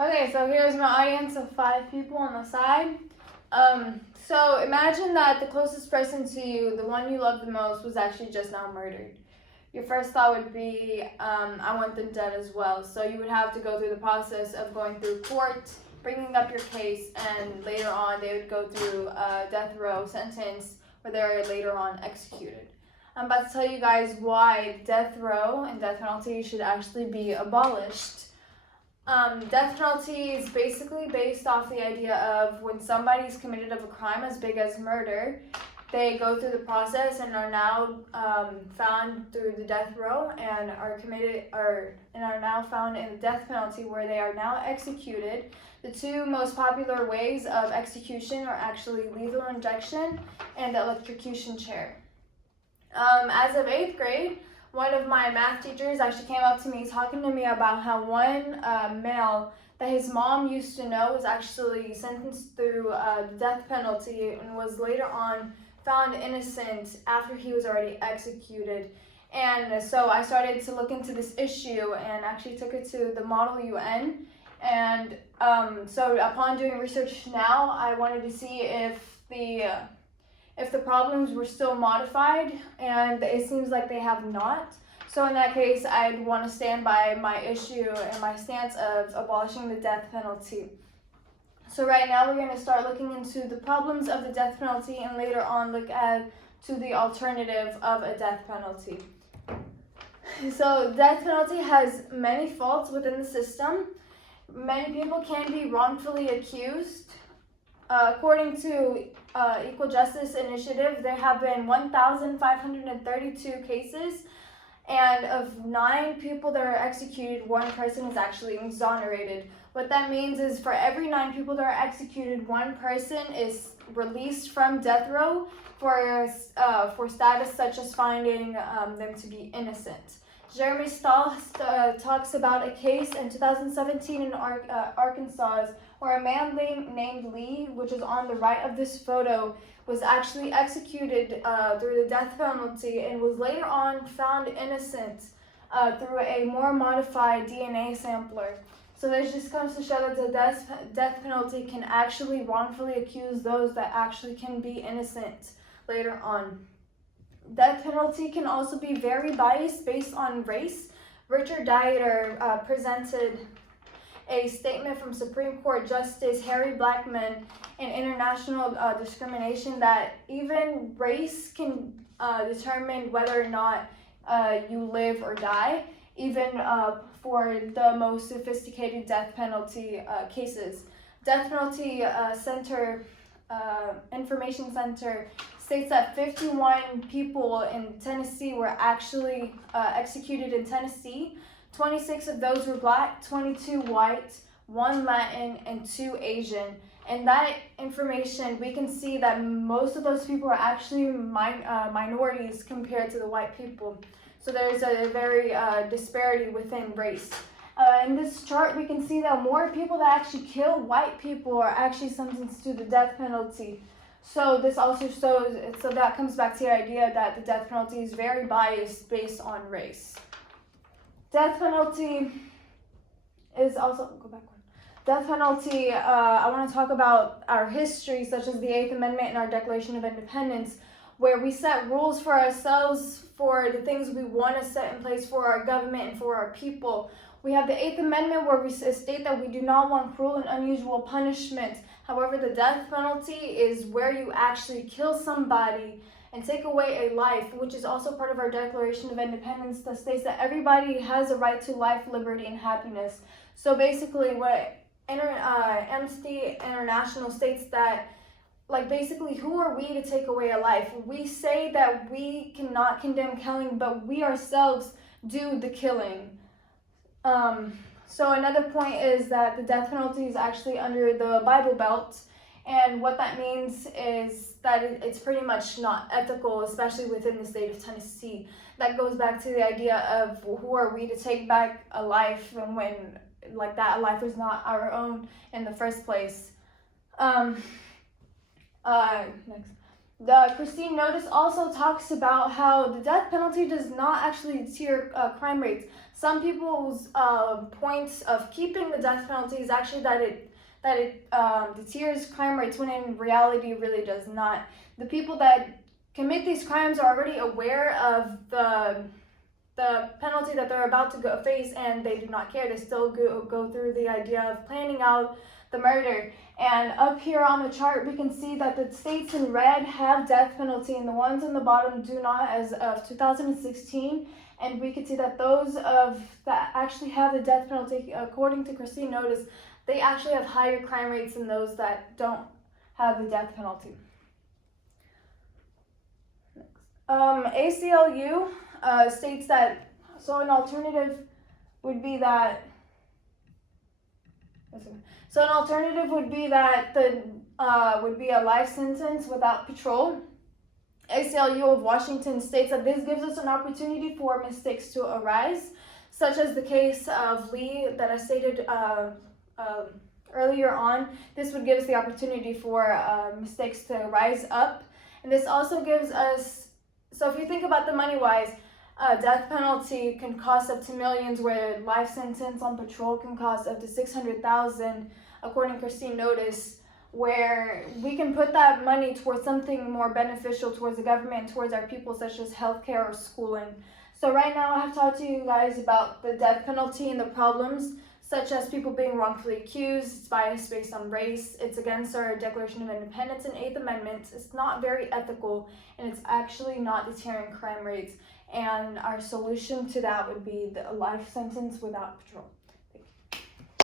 Okay, so here's my audience of 5 people on the side. So imagine that the closest person to you, the one you love the most, was actually just now murdered. Your first thought would be, I want them dead as well. So you would have to go through the process of going through court, bringing up your case, and later on they would go through a death row sentence where they're later on executed. I'm about to tell you guys why death row and death penalty should actually be abolished. Death penalty is basically based off the idea of when somebody's committed of a crime as big as murder, they go through the process and are now found through the death row and are now found in the death penalty where they are now executed. The 2 most popular ways of execution are actually lethal injection and the electrocution chair. As of 8th grade, one of my math teachers actually came up to me talking to me about how one male that his mom used to know was actually sentenced through the death penalty and was later on found innocent after he was already executed. And so I started to look into this issue and actually took it to the Model UN. And so upon doing research now, I wanted to see if the problems were still modified, and it seems like they have not. So in that case, I'd want to stand by my issue and my stance of abolishing the death penalty. So right now we're going to start looking into the problems of the death penalty and later on look to the alternative of a death penalty. So death penalty has many faults within the system. Many people can be wrongfully accused. According to Equal Justice Initiative, there have been 1,532 cases, and of 9 people that are executed, 1 person is actually exonerated. What that means is for every 9 people that are executed, 1 person is released from death row for status such as finding them to be innocent. Jeremy Stahl talks about a case in 2017 in Arkansas where a man named Lee, which is on the right of this photo, was actually executed through the death penalty and was later on found innocent through a more modified DNA sampler. So this just comes to show that the death penalty can actually wrongfully accuse those that actually can be innocent later on. Death penalty can also be very biased based on race. Richard Dieter presented a statement from Supreme Court Justice Harry Blackmun in International Discrimination that even race can determine whether or not you live or die, even for the most sophisticated death penalty cases. Death Penalty Information Center states that 51 people in Tennessee were actually executed in Tennessee. 26 of those were Black, 22 white, 1 Latin, and 2 Asian. And that information, we can see that most of those people are actually minorities compared to the white people. So there's a very disparity within race. In this chart, we can see that more people that actually kill white people are actually sentenced to the death penalty. So this also shows, so that comes back to the idea that the death penalty is very biased based on race. Death penalty is also, go back one. Death penalty, I want to talk about our history, such as the 8th Amendment and our Declaration of Independence, where we set rules for ourselves for the things we want to set in place for our government and for our people. We have the 8th Amendment where we state that we do not want cruel and unusual punishment. However, the death penalty is where you actually kill somebody and take away a life, which is also part of our Declaration of Independence that states that everybody has a right to life, liberty, and happiness. So basically what Amnesty International states that, like, basically, who are we to take away a life? We say that we cannot condemn killing, but we ourselves do the killing. So another point is that the death penalty is actually under the Bible Belt, and what that means is that it's pretty much not ethical, especially within the state of Tennessee. That goes back to the idea of who are we to take back a life when, like, that life is not our own in the first place. Next. The Christine Notice also talks about how the death penalty does not actually deter crime rates. Some people's points of keeping the death penalty is actually that it deters crime rates, when in reality it really does not. The people that commit these crimes are already aware of the penalty that they're about to face, and they do not care. They still go through the idea of planning out the murder. And up here on the chart, we can see that the states in red have death penalty and the ones in the bottom do not, as of 2016. And we can see that those that actually have the death penalty, according to Christine Notice, they actually have higher crime rates than those that don't have the death penalty. ACLU states that, so an alternative would be that, the would be a life sentence without parole. ACLU of Washington states that this gives us an opportunity for mistakes to arise, such as the case of Lee that I stated earlier on. This would give us the opportunity for mistakes to rise up. And this also gives us, so if you think about the money-wise, death penalty can cost up to millions, where life sentence on parole can cost up to $600,000, according to Christine Notice, where we can put that money towards something more beneficial towards the government, towards our people, such as healthcare or schooling. So right now I have talked to you guys about the death penalty and the problems, such as people being wrongfully accused. It's biased based on race. It's against our Declaration of Independence and 8th Amendment. It's not very ethical, and it's actually not deterring crime rates. And our solution to that would be the life sentence without parole.